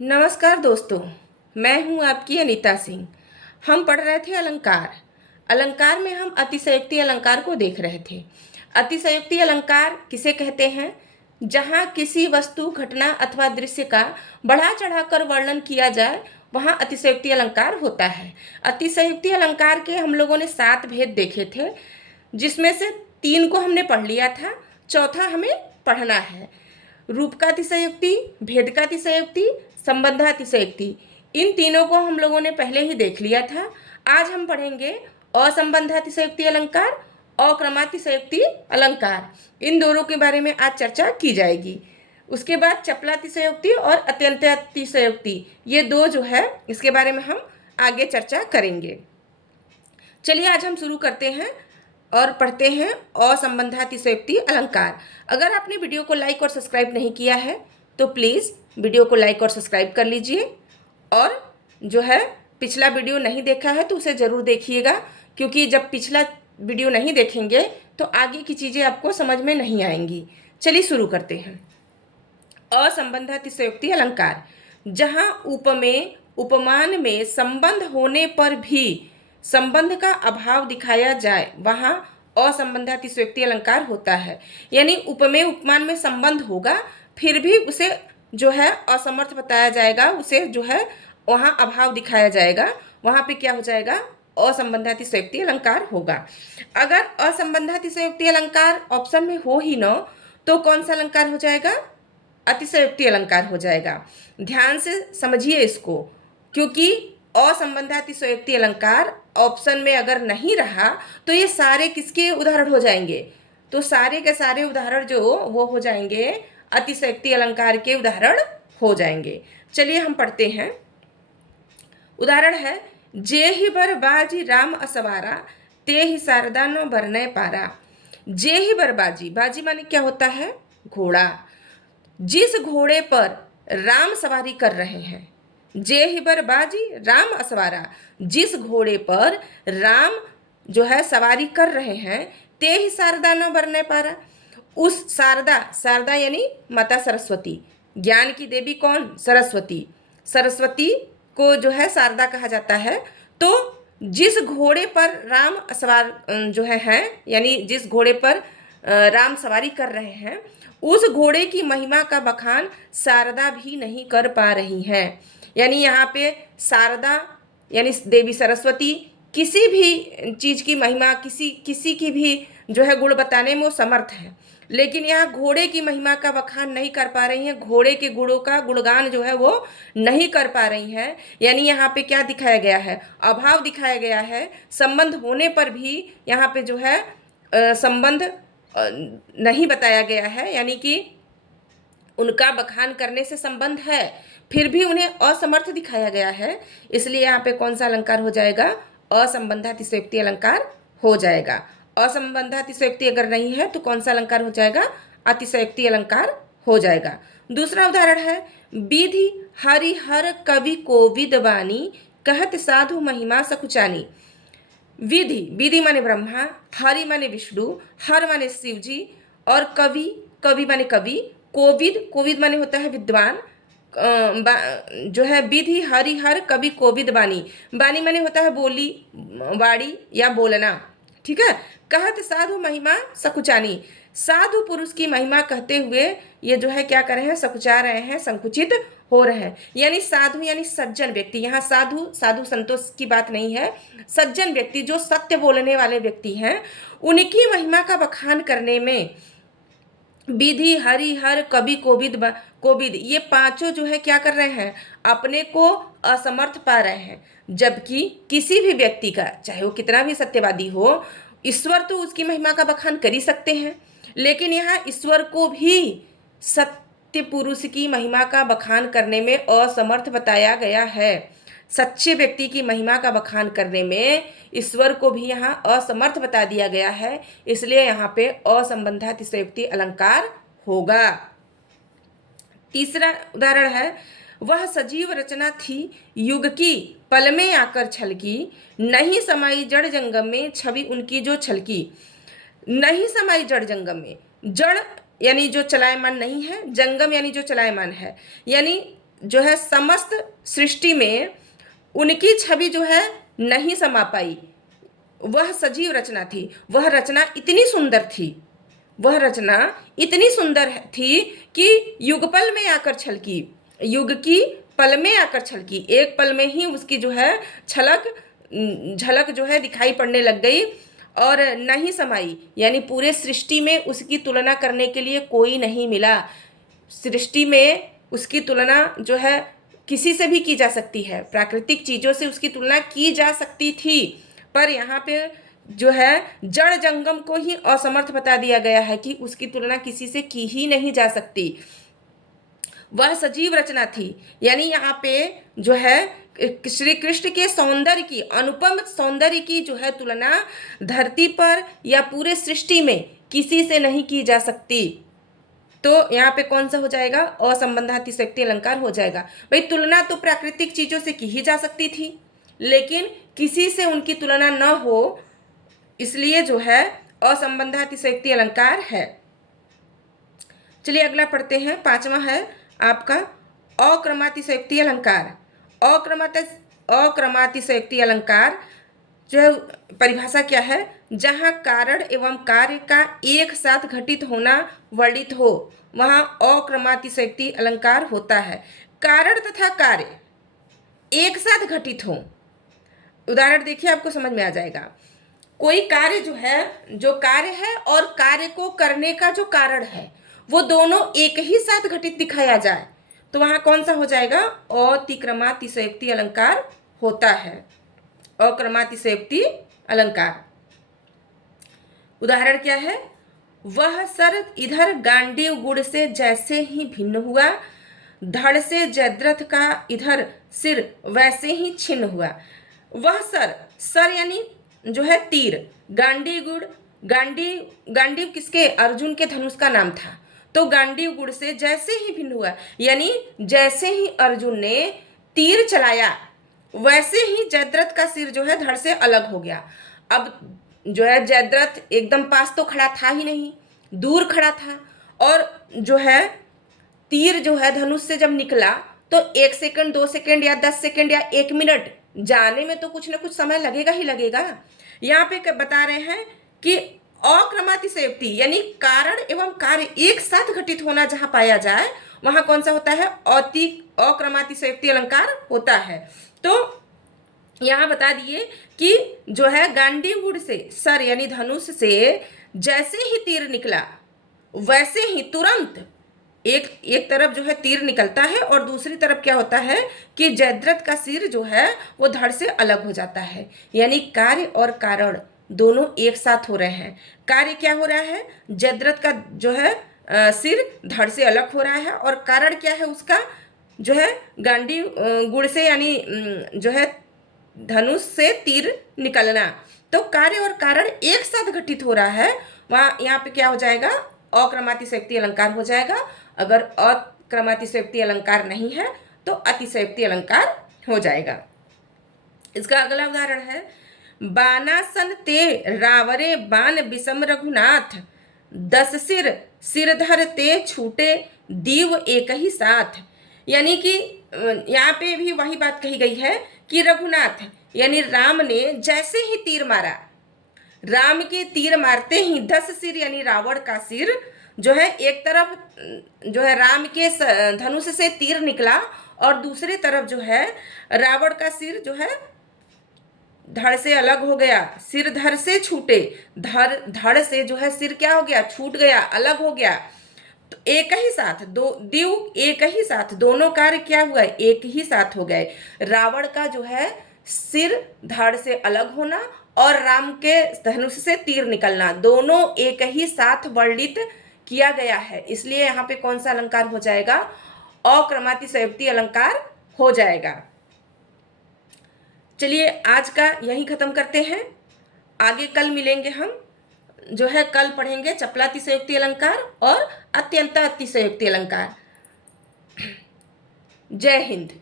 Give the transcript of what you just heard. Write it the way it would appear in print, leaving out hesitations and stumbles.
नमस्कार दोस्तों, मैं हूं आपकी अनीता सिंह। हम पढ़ रहे थे अलंकार। अलंकार में हम अतिशयोक्ति अलंकार को देख रहे थे। अतिशयोक्ति अलंकार किसे कहते हैं? जहां किसी वस्तु, घटना अथवा दृश्य का बढ़ा चढ़ाकर वर्णन किया जाए, वहां अतिशयोक्ति अलंकार होता है। अतिशयोक्ति अलंकार के हम लोगों ने 7 भेद देखे थे, जिसमें से 3 को हमने पढ़ लिया था, चौथा हमें पढ़ना है। रूप का अतिशयोक्ति, भेद का अतिशयोक्ति, संबंधातिशयोक्ति, इन तीनों को हम लोगों ने पहले ही देख लिया था। आज हम पढ़ेंगे असंबंधातिशयोक्ति अलंकार, अक्रमातिशयोक्ति अलंकार। इन दोनों के बारे में आज चर्चा की जाएगी। उसके बाद चपलातिशयोक्ति और अत्यंतातिशयोक्ति, ये दो जो है इसके बारे में हम आगे चर्चा करेंगे। चलिए आज हम शुरू करते हैं और पढ़ते हैं असंबंधातिशयोक्ति अलंकार। अगर आपने वीडियो को लाइक और सब्सक्राइब नहीं किया है तो प्लीज़ वीडियो को लाइक और सब्सक्राइब कर लीजिए, और जो है पिछला वीडियो नहीं देखा है तो उसे ज़रूर देखिएगा, क्योंकि जब पिछला वीडियो नहीं देखेंगे तो आगे की चीज़ें आपको समझ में नहीं आएंगी। चलिए शुरू करते हैं। असंबंधातिशयोक्ति अलंकार, जहाँ उपमेय उपमान में संबंध होने पर भी संबंध का अभाव दिखाया जाए, वहाँ असंबंधातिशयोक्ति अलंकार होता है। यानी उपमेय उपमान में संबंध होगा, फिर भी उसे जो है असमर्थ बताया जाएगा, उसे जो है वहाँ अभाव दिखाया जाएगा, वहाँ पे क्या हो जाएगा? असंबंधातिशयोक्ति अलंकार होगा। अगर असंबंधातिशयोक्ति अलंकार ऑप्शन में हो ही न, तो कौन सा अलंकार हो जाएगा? अतिशयोक्ति अलंकार हो जाएगा। ध्यान से समझिए इसको, क्योंकि असंबंधातिशयोक्ति अलंकार ऑप्शन में अगर नहीं रहा तो ये सारे किसके उदाहरण हो जाएंगे? तो सारे के सारे उदाहरण जो वो हो जाएंगे अतिशयोक्ति अलंकार के उदाहरण हो जाएंगे। चलिए हम पढ़ते हैं। उदाहरण है, जे ही बर बाजी राम असवारा, ते ही शारदा न बरने पारा। जे ही बर बाजी, बाजी माने क्या होता है? घोड़ा। जिस घोड़े पर राम सवारी कर रहे हैं, जे ही बर बाजी राम असवारा, जिस घोड़े पर राम जो है सवारी कर रहे हैं, ते ही शारदा न बरने पारा। उस शारदा, शारदा यानी माता सरस्वती, ज्ञान की देवी कौन? सरस्वती। सरस्वती को जो है शारदा कहा जाता है। तो जिस घोड़े पर राम सवार जो है हैं, यानी जिस घोड़े पर राम सवारी कर रहे हैं, उस घोड़े की महिमा का बखान शारदा भी नहीं कर पा रही हैं। यानी यहाँ पे शारदा यानी देवी सरस्वती किसी भी चीज़ की महिमा, किसी की भी जो है गुण बताने में वो समर्थ है, लेकिन यहाँ घोड़े की महिमा का बखान नहीं कर पा रही हैं, घोड़े के गुणों का गुणगान जो है वो नहीं कर पा रही हैं। यानी यहाँ पे क्या दिखाया गया है? अभाव दिखाया गया है। संबंध होने पर भी यहाँ पे जो है संबंध नहीं बताया गया है, यानी कि उनका बखान करने से संबंध है, फिर भी उन्हें असमर्थ दिखाया गया है। इसलिए यहाँ पे कौन सा अलंकार हो जाएगा? असंबंधातिशयोक्ति अलंकार हो जाएगा। असंबंधातिशयोक्ति अगर नहीं है तो कौन सा अलंकार हो जाएगा? अतिशयोक्ति अलंकार हो जाएगा। दूसरा उदाहरण है, विधि हरिहर कवि कोविद वाणी, कहत साधु महिमा सकुचानी। विधि, विधि माने ब्रह्मा, हरि माने विष्णु, हर माने शिव जी, और कवि, कवि माने कवि, कोविद, कोविद माने होता है विद्वान, जो है विधि हरिहर कवि कोविद वाणी, वाणी माने होता है बोली, वाणी या बोलना। ठीक है। कहत साधु महिमा सकुचानी, साधु पुरुष की महिमा कहते हुए ये जो है क्या कर रहे हैं? सकुचा रहे हैं, संकुचित हो रहे हैं। यानी साधु यानी सज्जन व्यक्ति, यहाँ साधु साधु संतोष की बात नहीं है, सज्जन व्यक्ति जो सत्य बोलने वाले व्यक्ति हैं, उनकी महिमा का बखान करने में विधि हरिहर कवि कोविद कोविद, ये पांचों जो है क्या कर रहे हैं? अपने को असमर्थ पा रहे हैं। जबकि किसी भी व्यक्ति का, चाहे वो कितना भी सत्यवादी हो, ईश्वर तो उसकी महिमा का बखान कर ही सकते हैं, लेकिन यहाँ ईश्वर को भी सत्य पुरुष की महिमा का बखान करने में असमर्थ बताया गया है। सच्चे व्यक्ति की महिमा का बखान करने में ईश्वर को भी यहाँ असमर्थ बता दिया गया है, इसलिए यहाँ पे असंबंधातिशयोक्ति अलंकार होगा। तीसरा उदाहरण है, वह सजीव रचना थी युग की, पल में आकर छलकी, नहीं समाई जड़ जंगम में, छवि उनकी जो छलकी। नहीं समाई जड़ जंगम में, जड़ यानी जो चलायमान नहीं है, जंगम यानी जो चलायमान है, यानी जो है समस्त सृष्टि में उनकी छवि जो है नहीं समा पाई। वह सजीव रचना थी, वह रचना इतनी सुंदर थी, वह रचना इतनी सुंदर थी कि युगपल में आकर छलकी, युग की पल में आकर छलकी, एक पल में ही उसकी जो है झलक जो है दिखाई पड़ने लग गई और नहीं समाई। यानी पूरे सृष्टि में उसकी तुलना करने के लिए कोई नहीं मिला। सृष्टि में उसकी तुलना जो है किसी से भी की जा सकती है, प्राकृतिक चीज़ों से उसकी तुलना की जा सकती थी, पर यहाँ पे जो है जड़ जंगम को ही असमर्थ बता दिया गया है कि उसकी तुलना किसी से की ही नहीं जा सकती। वह सजीव रचना थी। यानी यहाँ पे जो है श्री कृष्ण के सौंदर्य की, अनुपम सौंदर्य की जो है तुलना धरती पर या पूरे सृष्टि में किसी से नहीं की जा सकती। तो यहाँ पे कौन सा हो जाएगा? असंबंधातिशयोक्ति अलंकार हो जाएगा। भाई तुलना तो प्राकृतिक चीजों से की ही जा सकती थी, लेकिन किसी से उनकी तुलना न हो, इसलिए जो है असंबंधातिशयोक्ति अलंकार है। चलिए अगला पढ़ते हैं। पांचवा है आपका अक्रमातिशयोक्ति अलंकार। अक्रमातिशयोक्ति अलंकार जो है परिभाषा क्या है? जहाँ कारण एवं कार्य का एक साथ घटित होना वर्णित हो, वहाँ अक्रमातिशयोक्ति अलंकार होता है। कारण तथा कार्य एक साथ घटित हो। उदाहरण देखिए, आपको समझ में आ जाएगा। कोई कार्य जो है, जो कार्य है और कार्य को करने का जो कारण है, वो दोनों एक ही साथ घटित दिखाया जाए, तो वहाँ कौन सा हो जाएगा? अतिक्रमातिशयोक्ति अलंकार होता है। अक्रमातिशयोक्ति अलंकार। उदाहरण क्या है? वह सर इधर गांडीव गुड़ से जैसे ही भिन्न हुआ, धड़ से जयद्रथ का इधर सिर वैसे ही छिन्न हुआ। वह सर, सर यानी जो है तीर, गांडीव गुड़, गांडीव किसके? अर्जुन के धनुष का नाम था। तो गांडीव गुड़ से जैसे ही भिन्न हुआ, यानी जैसे ही अर्जुन ने तीर चलाया, वैसे ही जयद्रथ का सिर जो है धड़ से अलग हो गया। अब जो है जयद्रथ एकदम पास तो खड़ा था ही नहीं, दूर खड़ा था, और जो है तीर जो है धनुष से जब निकला तो 1 सेकंड, 2 सेकंड या 10 सेकंड या 1 मिनट जाने में तो कुछ ना कुछ समय लगेगा ही लगेगा। यहाँ पे बता रहे हैं कि अक्रमातिशयोक्ति यानी कारण एवं कार्य एक साथ घटित होना जहां पाया जाए, वहां कौन सा होता है? अक्रमातिशयोक्ति अलंकार होता है। तो यहाँ बता दिए कि जो है गांडीव गुड़ से, सर यानी धनुष से जैसे ही तीर निकला, वैसे ही तुरंत एक तरफ जो है तीर निकलता है और दूसरी तरफ क्या होता है कि जयद्रथ का सिर जो है वो धड़ से अलग हो जाता है। यानी कार्य और कारण दोनों एक साथ हो रहे हैं। कार्य क्या हो रहा है? जयद्रथ का जो है सिर धड़ से अलग हो रहा है, और कारण क्या है उसका? जो है गांडीव गुड़ से यानी जो है धनुष से तीर निकलना। तो कार्य और कारण एक साथ घटित हो रहा है, वहाँ यहाँ पे क्या हो जाएगा? अक्रमातिशयोक्ति अलंकार हो जाएगा। अगर अक्रमातिशयोक्ति अलंकार नहीं है तो अतिशयोक्ति अलंकार हो जाएगा। इसका अगला उदाहरण है, बानासन ते रावरे बान विषम रघुनाथ, 10 सिर सिरधर ते छूटे दीव एक ही साथ। यानी कि यहाँ पे भी वही बात कही गई है कि रघुनाथ यानी राम ने जैसे ही तीर मारा, राम के तीर मारते ही 10 सिर यानी रावण का सिर जो है एक तरफ जो है राम के धनुष से तीर निकला, और दूसरी तरफ जो है रावण का सिर जो है धड़ से अलग हो गया। सिर धड़ से छूटे, धड़ से जो है सिर क्या हो गया? छूट गया, अलग हो गया। तो एक ही साथ दीव एक ही साथ, दोनों कार्य क्या हुआ? एक ही साथ हो गए। रावण का जो है सिर धड़ से अलग होना और राम के धनुष से तीर निकलना, दोनों एक ही साथ वर्णित किया गया है। इसलिए यहाँ पे कौन सा अलंकार हो जाएगा? अक्रमातिशयोक्ति अलंकार हो जाएगा। चलिए आज का यही खत्म करते हैं। आगे कल मिलेंगे हम, जो है कल पढ़ेंगे चपलातिशयोक्ति अलंकार और अत्यंत अतिशयोक्ति अलंकार। जय हिंद।